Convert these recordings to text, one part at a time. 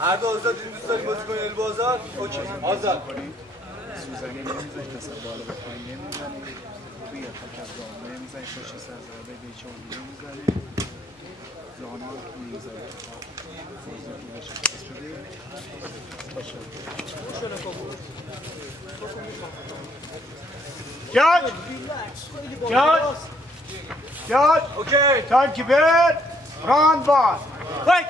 هر دو آزاد این دوست داریم بازی کنیم بازار؟ اوکی آزاد سوزنی نمیزنی تصد بالا به پایین نمیزنی توی تکت راه نمیزنی پشت سر ضربه بیچه و نمیزنی زانه هم نمیزنی فوزی بشه پس بده باشه جاد جاد جاد اوکی تایم کیپر راند باز وایت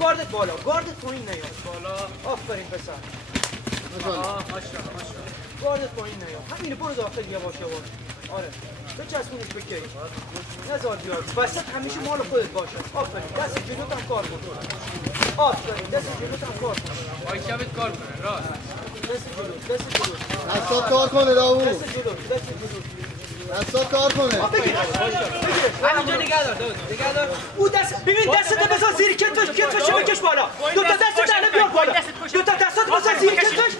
گاردت بالا گاردت پایین نیاد بالا آفرین پسر گاردت پایین نیاد همینه برو داخل یواش یواش آره بچسبونش به کی نزار بیاد وسط همیشه مال خودت باشه آفرین دست جلوت هم کار کن آفرین دست جلوت هم کار کن آیشبت کار کنه راست دست جلو دستات کار کنه داوود دست جلو دستات کار کنه همینجا نگه دار داود نگه دار او دست ببین دستت بذار زیر کتفش بکش بالا دو تا دستت الان بیار بالا دو تا دستت بذار زیر کتفش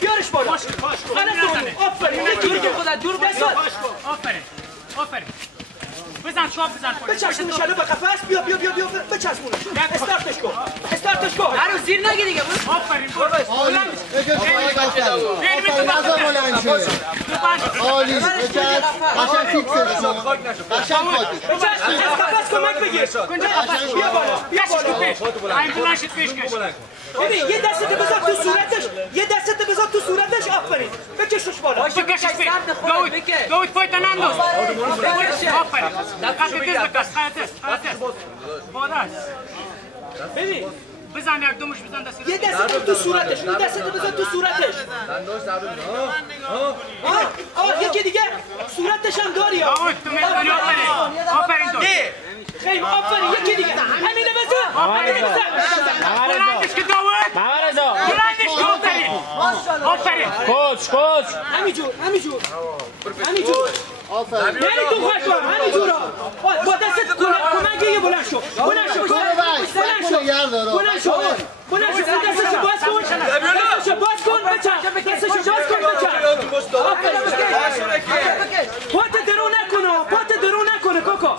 بیارش بالا آفرین یکی که خودت دور دستات آفرین بزن شاب بزن بچسبونش الان به قفس بیا بچسبونش استارتش کن هرو زیر نگی دیگه آفرین عالی بچه قشنگ فیکسش کن قشنگ خاکش از قفس کمک بگیر بیا بالا این نشد پیش کش ببین یه دستت بذار تو صورتش آفرین بکشش بالا بکشش داود پایت ننداز آفرین خطت بادست ببین بزن یک دومش بزن دست یه دستت تو صورتش اون دستت بذار تو صورتش یکی دیگه صورتش هم داری داود تو میدونی آفرین دو خیلی آفرین یکی دیگه همینه بزن بلندش که داود بلندش که آفرین کوچ همینجور آفرین یعنی تو خوش کن همینجورا با دستت کمک یه بلند شو دستشو باز کن پات درو نکنه کوکو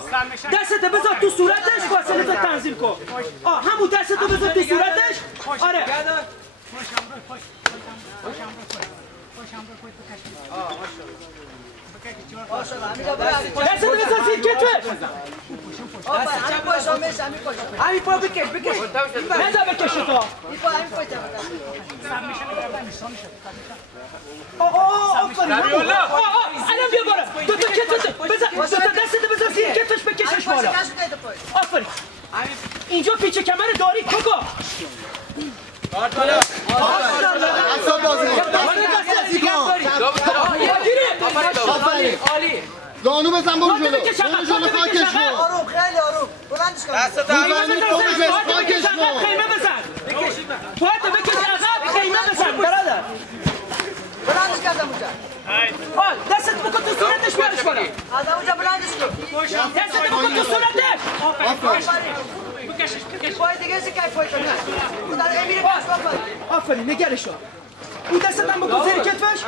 دستت بذار تو صورتش فاصله تنظیم کن همون دستت بذار تو صورتش آره دستت بذار زیر کتفش همین پا بکش نزا بکش تو الان بیا بالا دو تا دستت بذار زیر کتفش بکشش بالا آفرین اینجا پیچ کمر داری کوکو اصلا بازی عالی زانو بزن برو جلو خاکش کن آروم خیلی آروم بلندش کن خاکش کن خیمه بزن پاتو بکش عقب خیمه بزن برادر بلندش کردم اونجا دستت بکن تو صورتش بیارش بالا از اونجا بلندش کن دستت بکن تو صورتش پای دیگه سی کیف پای کنه خدا امیر پاس بکن آفرین نگرش دار اون دستت هم بکن زیر کتفش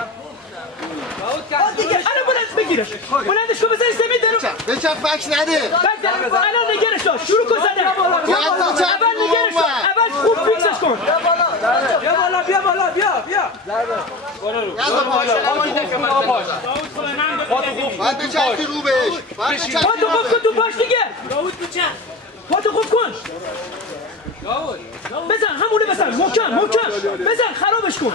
دیگه الان بلند بگیرش بلندش کن بزنش زمین درو به چپ بکش نده الان نگرش دار شروع کن زدن اول نگرش دار اول خوب فیکسش کن بیا بالا باید به چپ رو بهش پاتو خوب کن تو پاش دیگه پاتو خوب کن بزن همونه بزن محکم بزن خرابش کن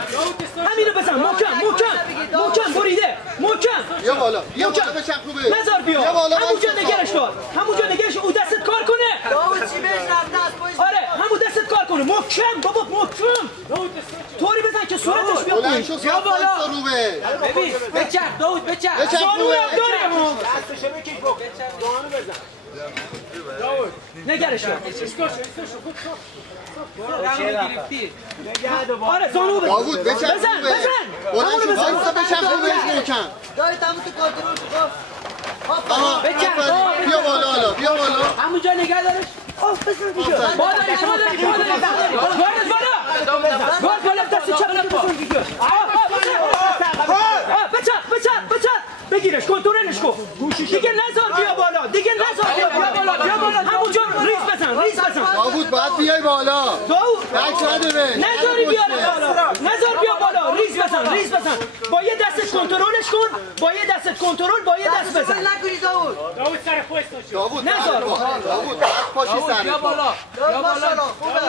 همینو بزن محکم بریده محکم بیا بالا به چپ رو بهش نزار بیا همونجا نگرش دار او دستت کار کنه داود چی بهش رفته از پایین آره همون دستت کار کنه محکم بابا محکم طوری بزن که صورتش بیاد بلند شو بیا بالا رو بهش ببین بچرخ داود بچرخ بچرخ زانو هم داره دستشو بکش زانو بزن نگرش دار آره زانو بزن داوود بچرخ رو بهش بلند شو وایسا بچرخ رو بهش محکم داید تمام تو کنترل بیا بالا همونجا نگه دارش بزن دیگه باداری گارد بالا دست چپ بزن دیگه بچرخ بگیرش کنترلش کن دیگه نزار بیا بالا همونجا ریز بزن داوود باید بیای بالا داوود بک نده به نذاری بیاره بالا نذار بیا بالا ریز بزن با یه دستت کنترلش کن با یه دستت کنترل با یه دست بزن نکنی داوود داوود سر پوست شد داوود نذار داوود پاشی سر بیا بالا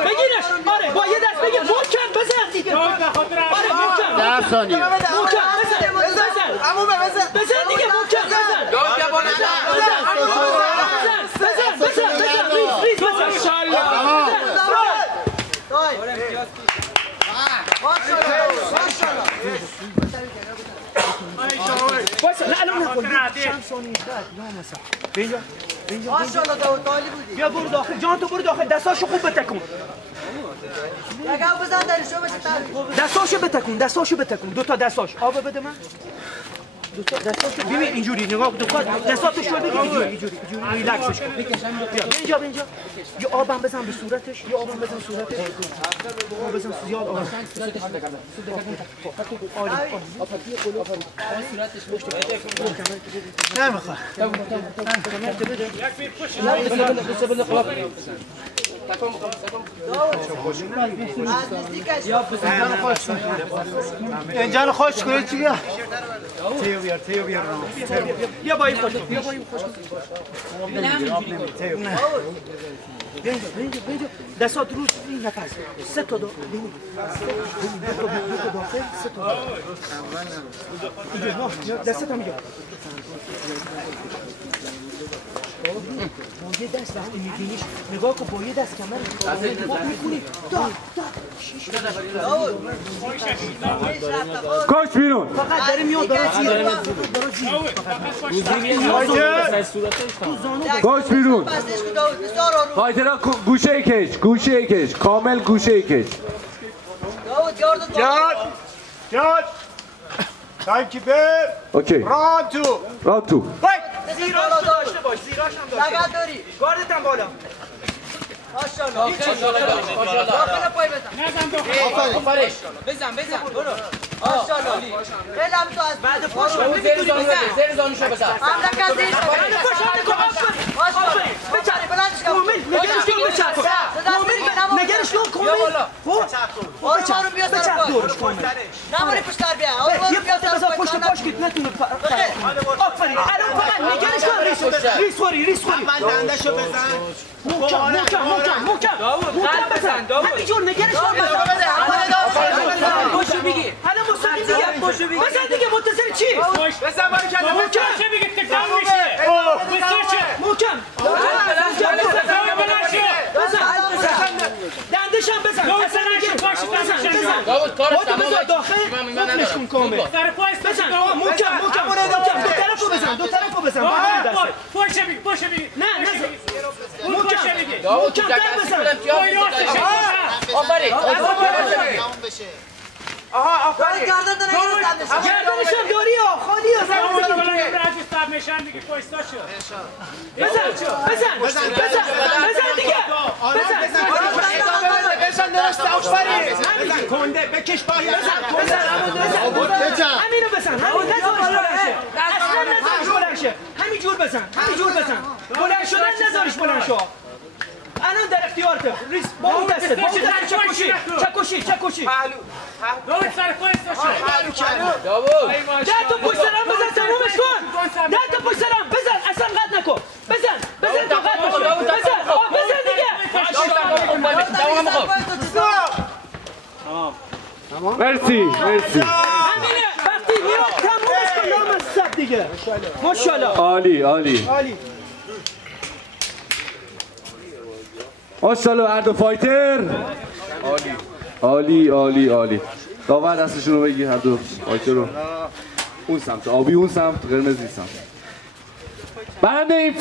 بگیرش آره با یه دست بگیر محکم بزن دیگه داوود به خاطر آره محکم 10 ثانیه محکم بزن دیگه محکم بزن داوود بیا بالا بزن ریز بزن وایسا نه الان نکن چند ثانیه بعد یا مثلا ماشاءالله داوود عالی بودی بیا برو داخل جان تو برو داخل دستاشو خوب بتکن لگاو بزن درشو بشه دستاشو بتکن دو تا دستاش آب بده من دو تا دستاشو ببین اینجوری نگاه دو تا دستاتو شو بگیر اینجوری ریلکسش کن بیا اینجا یه آبم بزن به صورتش آب بزن زیاد آب نمیخواد اینجا خوش کنید چیه؟ تیو بیار بیا با این خوش بیا اینجا دستات روز این نفس 3 تا دو ببین 2 تا داخل 3 تا اینجا دستت هم اینجا با یه دست وقتی میبینیش نگاه کن با یه دست کمر میکنی کوچ بیرون فقط داره میاد کوچ بیرون فایترها گوشه کش کامل گوشه کش داوود یارد جاد تانکی بر اوکی راند تو زیراش داشته باش زیراش هم داشته لگت داری گاردت هم بالا ماشاءالله داخل پای بزن بزن برو ماشاءالله خیلی هم تو از بعد پشت زیر زانوشو بزن مملکت زیر ماشاءالله بچاری بلندش کن نگرش کن بچرخ نگرش کن آروم بیا سر پای نماری پشتر بیا یه پاس بزن پشت پاش که نتونه آفرین الان فقط نگرش کن ریس خوری دندشو بزن محکم بزن همینجور نگرش کن پشو بگیر الان مستقیم دیگه بزن دیگه منتظر چی؟ بزن باری کنه بزن بگیر تکرار میشه محکم دندش هم بزن اصلا بزن بزن داخل بکنش کن کامل بزن دو طرفو بزن پشو بگیر نه داوود آفرین گردن نگیرم گردنش هم داری خالی نشان دیگه پویستا شد بزن دیگه بزن درست آفرین کنده بکش پای بزن همینو بزن اصلا نذارش بلند شه همینجور بزن بلند شدن نذارش بلند شو الان در اختیارته ریس با اون دست چکشی داوود سر پویستا شد داوود ده تا پشت سرم بزن تمومش کن بزن اصلا قد نکن بزن تا قد باشه بزن دیگه مرسی همینه وقتی میاد تمومش کن لامصب دیگه ماشاءالله عالی ماشاءالله هر دو فایتر عالی داور دستشون رو بگیر هر دو فایتر رو اون سمت آبی اون سمت قرمزی سمت برنده این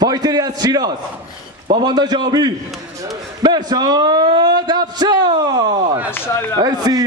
فایتری از شیراز با بانداج آبی مرشاد افشار مرسی